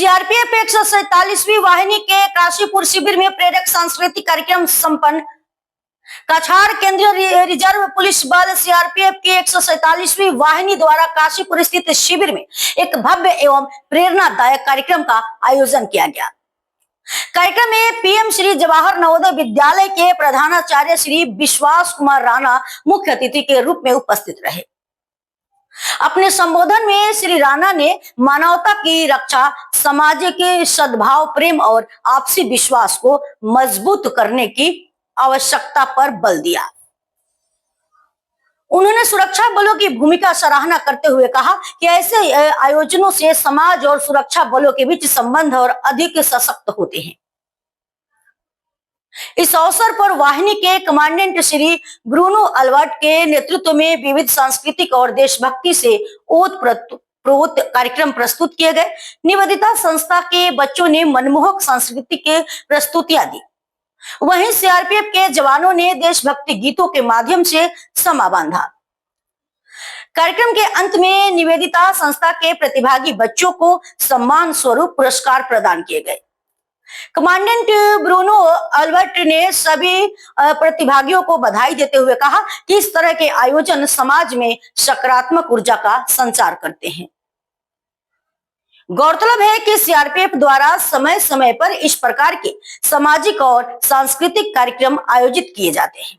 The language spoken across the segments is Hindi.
सीआरपीएफ 147वीं वाहिनी के काशीपुर शिविर में प्रेरक सांस्कृतिक कार्यक्रम संपन्न। कछार केंद्रीय रिजर्व पुलिस बल सीआरपीएफ की 147वीं वाहिनी द्वारा काशीपुर स्थित शिविर में एक भव्य एवं प्रेरणादायक कार्यक्रम का आयोजन किया गया। कार्यक्रम में पीएम श्री जवाहर नवोदय विद्यालय के प्रधानाचार्य श्री विश्वास कुमार राणा मुख्य अतिथि के रूप में उपस्थित रहे। अपने संबोधन में श्री राणा ने मानवता की रक्षा, समाज के सद्भाव, प्रेम और आपसी विश्वास को मजबूत करने की आवश्यकता पर बल दिया। उन्होंने सुरक्षा बलों की भूमिका सराहना करते हुए कहा कि ऐसे आयोजनों से समाज और सुरक्षा बलों के बीच संबंध और अधिक सशक्त होते हैं। इस अवसर पर वाहिनी के कमांडेंट श्री ब्रूनो अल्बर्ट के नेतृत्व में विविध सांस्कृतिक और देशभक्ति से ओतप्रोत कार्यक्रम प्रस्तुत किए गए। निवेदिता संस्था के बच्चों ने मनमोहक सांस्कृतिक प्रस्तुतियां दी। वहीं सीआरपीएफ के जवानों ने देशभक्ति गीतों के माध्यम से समा बांधा। कार्यक्रम के अंत में निवेदिता संस्था के प्रतिभागी बच्चों को सम्मान स्वरूप पुरस्कार प्रदान किए गए। कमांडेंट ब्रूनो अल्बर्ट ने सभी प्रतिभागियों को बधाई देते हुए कहा कि इस तरह के आयोजन समाज में सकारात्मक ऊर्जा का संचार करते हैं। गौरतलब है कि सीआरपीएफ द्वारा समय समय पर इस प्रकार के सामाजिक और सांस्कृतिक कार्यक्रम आयोजित किए जाते हैं,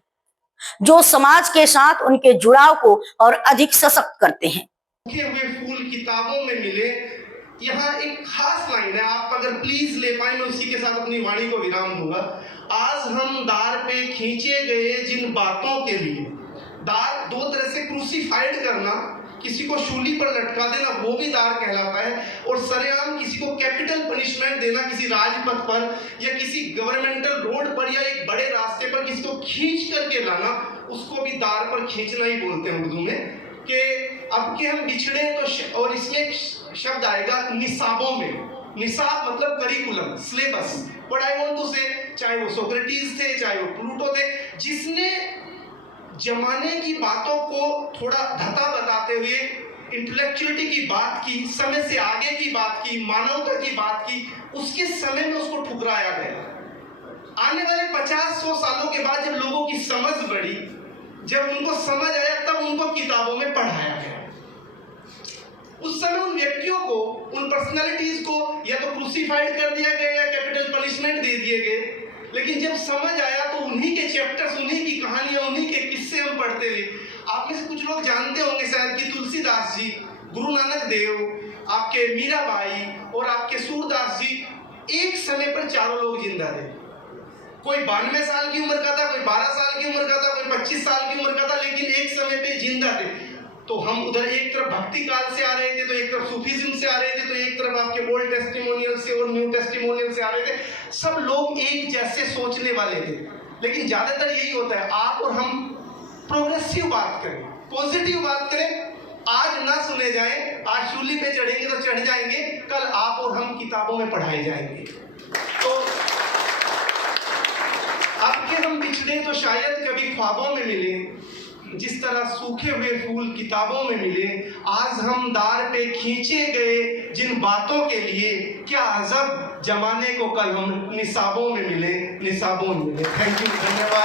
जो समाज के साथ उनके जुड़ाव को और अधिक सशक्त करते हैं। हुए फूल किताबों में मिले, यहाँ एक खास लाइन है, आप अगर प्लीज ले पाए, मैं उसी के साथ अपनी वाणी को विराम दूंगा। आज हम दार पे खींचे गए जिन बातों के लिए, दार दो तरह से क्रूसीफाइड करना, किसी को शूली पर लटका देना, वो भी दार कहलाता है, और सरेआम किसी को कैपिटल पनिशमेंट देना किसी राजपथ पर या किसी गवर्नमेंटल रोड पर या एक बड़े रास्ते पर किसी को खींच करके लाना, उसको भी दार पर खींचना ही बोलते हैं उर्दू में। कि अब के हम बिछड़े तो और इसमें शब्द आएगा निसाबों में। निसाब मतलब curriculum, syllabus, what I want to say, चाहे वो सोक्रेटिस थे, चाहे वो प्लूटो थे, जिसने जमाने की बातों को थोड़ा धता बताते हुए इंटेलेक्चुअलिटी की बात की, समय से आगे की बात की, मानवता की बात की, उसके समय में उसको ठुकराया गया। आने वाले 50-100 सालों के बाद जब लोगों की समझ बढ़ी, जब उनको समझ आया, तब उनको किताबों में पढ़ाया गया। उस समय उन व्यक्तियों को, उन पर्सनालिटीज को या तो क्रूसीफाइड कर दिया गया या कैपिटल पनिशमेंट दे दिए गए। लेकिन जब समझ आया तो उन्हीं के चैप्टर्स, उन्हीं की कहानियां, उन्हीं के किस्से हम पढ़ते हुए, आप में से कुछ लोग जानते होंगे शायद कि तुलसीदास जी, गुरु नानक देव, आपके मीराबाई और आपके सूरदास जी एक समय पर चारों लोग जिंदा थे। कोई 92 साल की उम्र का था, कोई 12 साल की उम्र का था, कोई 25 साल की उम्र का था, लेकिन एक समय पे जिंदा थे। तो हम उधर एक तरफ भक्ति काल से आ रहे थे, तो एक तरफ सूफीज्म से आ रहे थे, तो एक तरफ आपके ओल्ड टेस्टिमोनियल से और न्यू टेस्टिमोनियल से आ रहे थे। सब लोग एक जैसे सोचने वाले थे, लेकिन ज्यादातर यही होता है, आप और हम प्रोग्रेसिव बात करें, पॉजिटिव बात करें। आज ना सुने जाएं, आज शूली पे चढ़ेंगे तो चढ़ जाएंगे, कल आप और हम किताबों में पढ़ाए जाएंगे। तो अब के हम बिछड़े तो शायद कभी ख्वाबों में मिले, जिस तरह सूखे हुए फूल किताबों में मिले। आज हम दार पे खींचे गए जिन बातों के लिए, क्या अजब जमाने को कल हम निसाबों में मिले, निसाबों में मिले। थैंक यू, धन्यवाद।